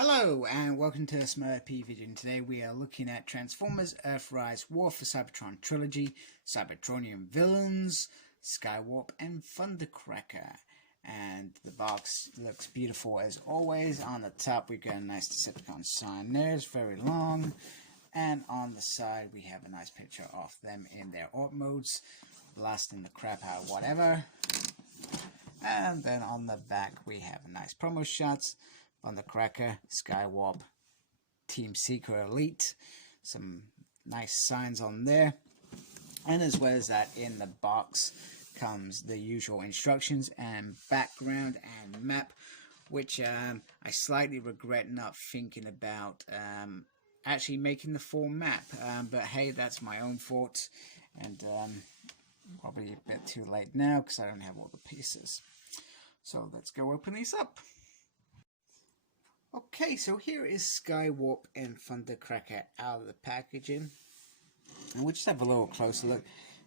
Hello and welcome to a SMRP video. And today we are looking at Transformers Earthrise War for Cybertron Trilogy, Cybertronian Villains, Skywarp and Thundercracker. And the box looks beautiful as always. On the top we've got a nice Decepticon sign there, it's very long. And on the side we have a nice picture of them in their ARC modes, blasting the crap out of whatever. And then on the back we have a nice promo shots. Thundercracker, Skywarp, Team Seeker Elite, some nice signs on there, and as well as that in the box comes the usual instructions and background and map, which I slightly regret not thinking about actually making the full map, but hey, that's my own fault, and probably a bit too late now because I don't have all the pieces. So let's go open these up. Okay, so here is Skywarp and Thundercracker out of the packaging. And we'll just have a little closer look.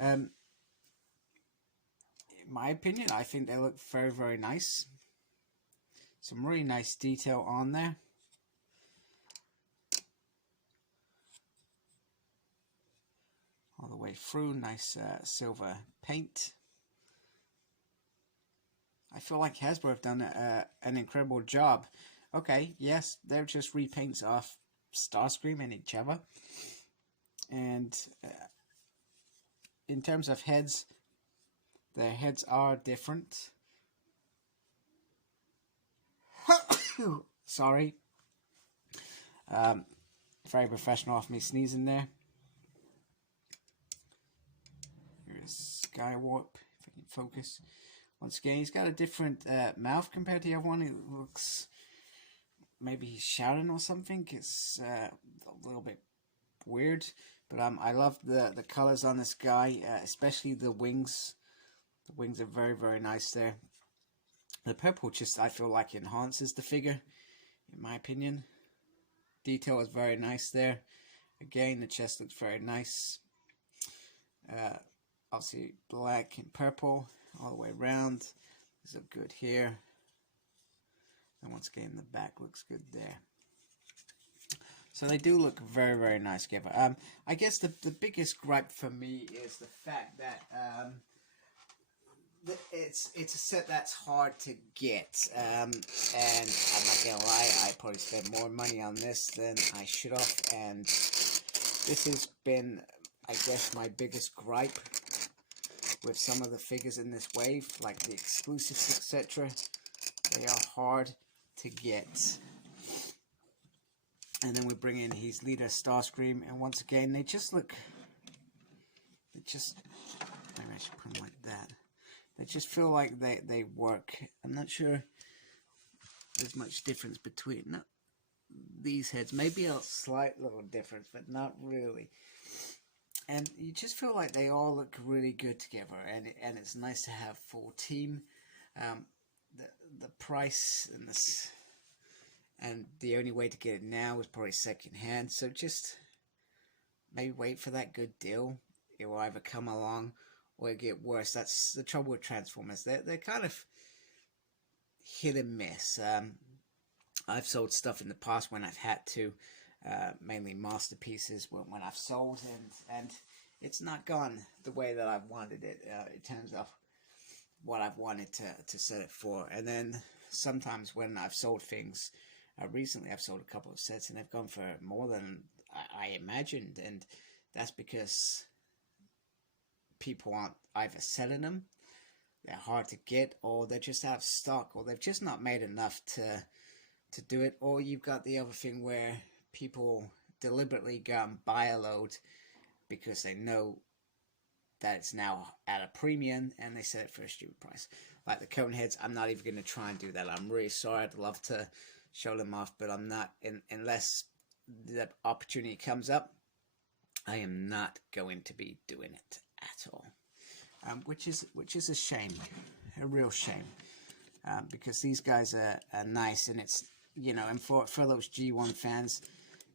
In my opinion, I think they look very, very nice. Some really nice detail on there. All the way through, nice silver paint. I feel like Hasbro have done an incredible job. Okay, yes, they're just repaints off Starscream and each other. And in terms of heads, their heads are different. Sorry. Very professional of me sneezing there. Here's Skywarp, if I can focus. Once again, he's got a different mouth compared to the other one. It looks... maybe he's shouting or something. It's a little bit weird, but I love the colors on this guy, especially the wings. The wings are very, very nice there. The purple just, I feel like, enhances the figure, in my opinion. Detail is very nice there. Again, the chest looks very nice. Obviously, black and purple all the way around. These look good here. And once again, the back looks good there. So they do look very, very nice together. I guess the biggest gripe for me is the fact that it's a set that's hard to get. And I'm not going to lie, I probably spent more money on this than I should have. And this has been, I guess, my biggest gripe with some of the figures in this wave, like the exclusives, etc. They are hard to get. And then we bring in his leader Starscream, and once again they just look, maybe I should put them like that. They just feel like they work. I'm not sure there's much difference between these heads. Maybe a slight little difference, but not really. And you just feel like they all look really good together, and it's nice to have full team. The price and this, and the only way to get it now is probably second hand, so just maybe wait for that good deal. It will either come along or it get worse. That's the trouble with Transformers. They're kind of hit and miss. I've sold stuff in the past when I've had to, mainly masterpieces when I've sold, and it's not gone the way that I've wanted it in terms of what I've wanted to set it for. And then sometimes when I've sold things, recently I've sold a couple of sets and they've gone for more than I imagined, and that's because people aren't either selling them, they're hard to get, or they're just out of stock, or they've just not made enough to do it. Or you've got the other thing where people deliberately go and buy a load because they know that it's now at a premium and they set it for a stupid price. Like the cone heads, I'm not even going to try and do that. I'm really sorry. I'd love to show them off, but I'm not, unless the opportunity comes up, I am not going to be doing it at all. Which is a shame, a real shame, because these guys are nice, and it's, you know, and for those G1 fans,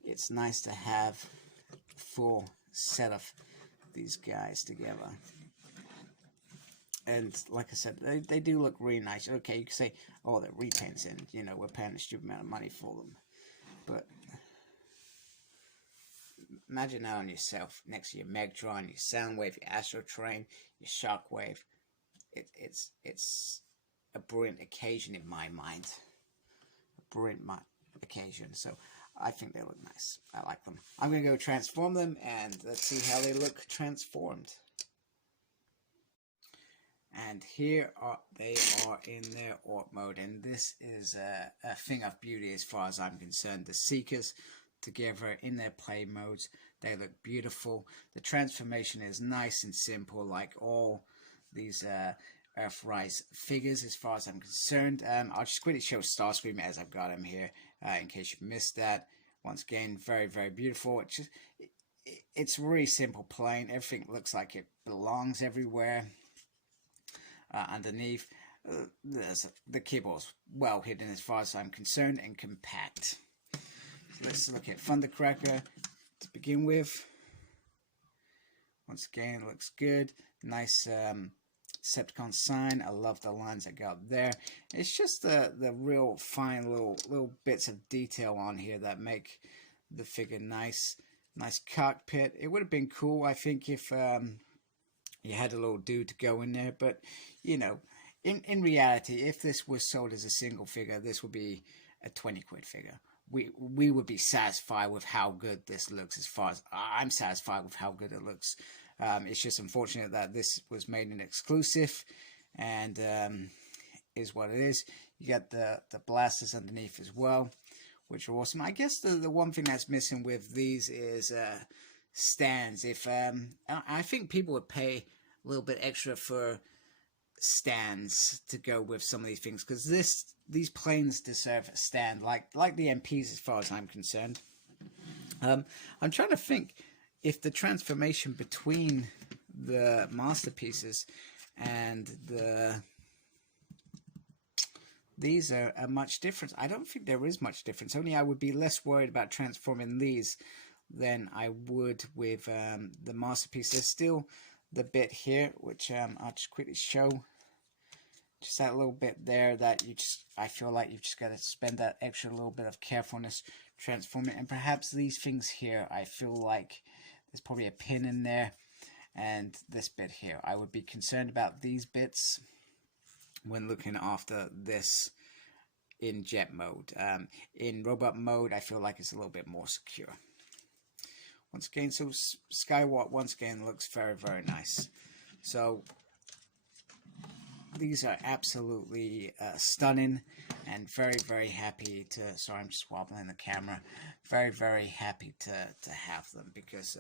it's nice to have a full set of these guys together. And like I said, they do look really nice. Okay, you can say, oh, they're repaints, and, you know, we're paying a stupid amount of money for them. But imagine that on yourself, next to your Megatron, your Soundwave, your Astro Train, your Shockwave. It's a brilliant occasion in my mind. A brilliant occasion. So I think they look nice. I like them. I'm going to go transform them, and let's see how they look transformed. And here they are in their Orc mode, and this is a thing of beauty as far as I'm concerned. The Seekers together in their play modes, they look beautiful. The transformation is nice and simple, like all these Earthrise figures as far as I'm concerned. I'll just quickly show Starscream as I've got him here, in case you missed that. Once again, very, very beautiful. It's really simple, plain. Everything looks like it belongs everywhere. Underneath, the keyboard's well hidden as far as I'm concerned, and compact. So let's look at Thundercracker to begin with. Once again, it looks good. Nice Decepticon sign. I love the lines I got there. It's just the real fine little bits of detail on here that make the figure nice. Nice cockpit. It would have been cool, I think, if you had a little dude to go in there, but you know, in reality, if this was sold as a single figure, this would be a 20 quid figure. We would be satisfied with how good this looks. As far as I'm satisfied with how good it looks. It's just unfortunate that this was made an exclusive, and is what it is. You got the blasters underneath as well, which are awesome. I guess the one thing that's missing with these is stands. If I think people would pay a little bit extra for stands to go with some of these things, because these planes deserve a stand, like the MPs as far as I'm concerned. I'm trying to think if the transformation between the masterpieces and these are much different. I don't think there is much difference. Only I would be less worried about transforming these than I would with the masterpiece. There's still the bit here, which I'll just quickly show. Just that little bit there that I feel like you've just got to spend that extra little bit of carefulness transforming. And perhaps these things here, I feel like there's probably a pin in there, and this bit here. I would be concerned about these bits when looking after this in jet mode. In robot mode, I feel like it's a little bit more secure. Once again, so Skywarp once again looks very, very nice. So these are absolutely stunning, and very, very happy to. Sorry, I'm just wobbling the camera. Very, very happy to have them, because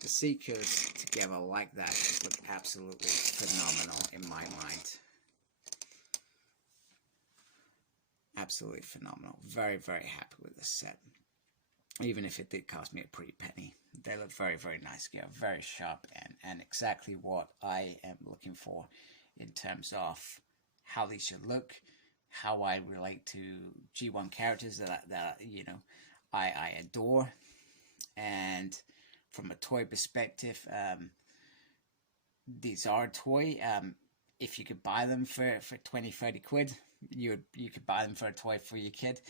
the Seekers together like that just look absolutely phenomenal in my mind. Absolutely phenomenal. Very, very happy with this set. Even if it did cost me a pretty penny. They look very, very nice. Yeah, very sharp, and exactly what I am looking for in terms of how these should look, how I relate to G1 characters that you know, I adore. And from a toy perspective, these are a toy. If you could buy them for 20-30 quid, you could buy them for a toy for your kid.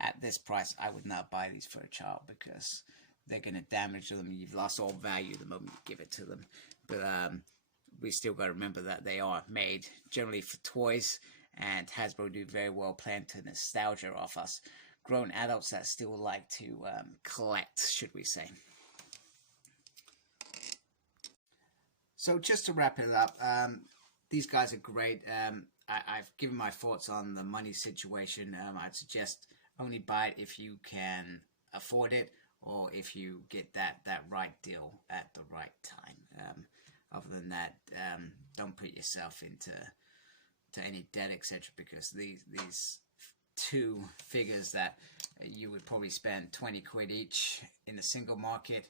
At this price, I would not buy these for a child, because they're going to damage them. You've lost all value the moment you give it to them. But we still got to remember that they are made generally for toys, and Hasbro do very well playing to nostalgia off us grown adults that still like to collect, should we say. So just to wrap it up, these guys are great. I've given my thoughts on the money situation. I'd suggest only buy it if you can afford it, or if you get that right deal at the right time. Other than that, don't put yourself into any debt, etc., because these two figures that you would probably spend 20 quid each in a single market,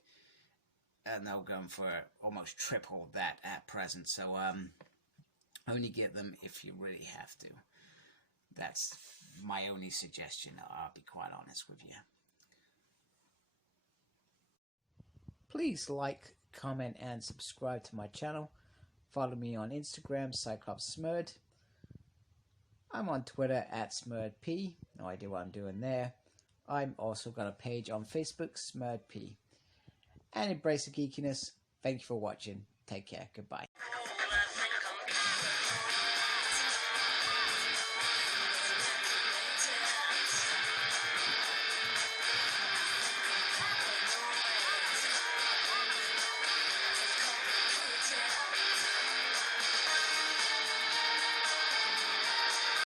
and they'll go for almost triple that at present. So only get them if you really have to. That's my only suggestion, I'll be quite honest with you. Please like, comment, and subscribe to my channel. Follow me on Instagram, Cyclops Smurd. I'm on Twitter at SmurdP. No idea what I'm doing there. I'm also got a page on Facebook, SmurredP. And embrace the geekiness. Thank you for watching. Take care. Goodbye.